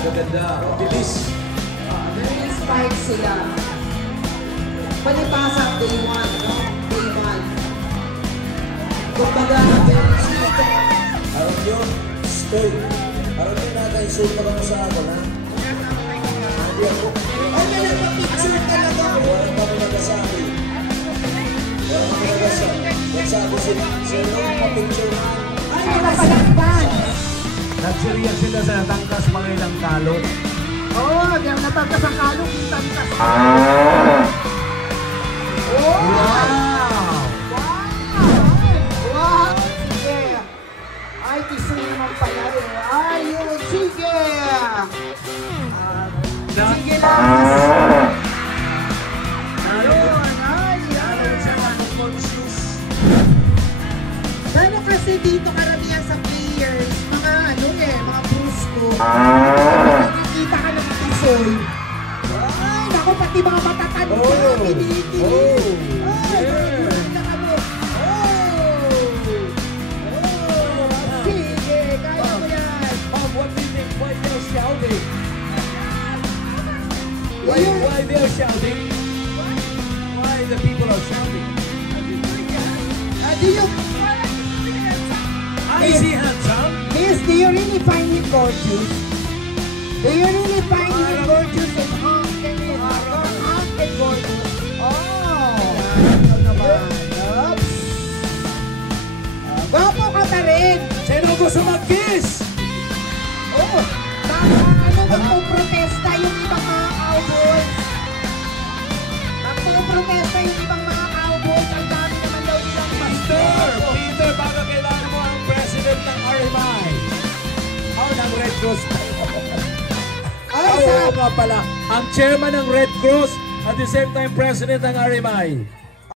Maganda. Bilis. Very inspired sila. Palipasang day 1, no? Day 1. Kumbaga, very sweet. Harap yun. Stay. Harap yun naka-insulta ka mo sa akin, ha? Hindi ako. Ay, may nagpa-picture talaga. Wala pa mo nagasabi. Wala pa mo nagasabi. Nagsabi sila nagpa-picture na. Ay, napalakpan. Nagsiriyan sila sa natangkas mga ilang kalot. Oo, yung natangkas ang kalot, yung tangkas. Oh! Wow! Wow! Sige! Ay, kiso naman pala eh. Ayun, sige! Sige lang! Ayun, Lalo kasi dito karamihan sa players, mga ano eh, mga brusko. Nakikita ka ng kisoy. Ay, naku, pati mga matatanda. Kinikilig. Ay, nakikita ka mo. Sige, kaya mo yan. Mom, what do you think? Why they're shouting? Ayun. Why they're shouting? Why the people are shouting? Do you, Is he handsome? Miss, do you really find him gorgeous? Do you really find him gorgeous and hot and gorgeous? Oh! Oops! Gwapo ka pa rin! Sino gusto mag-kiss? Oh! Baka ano magpo-protesta yung ibang mga cowboys? Magpo-protesta yung ibang mga cowboys. Ang dami naman daw nilang Peter, baka kailangan mo ang president ng RMI. Ng Red Cross. Ay, Oo nga pala. Ang chairman ng Red Cross at the same time president ng RMI.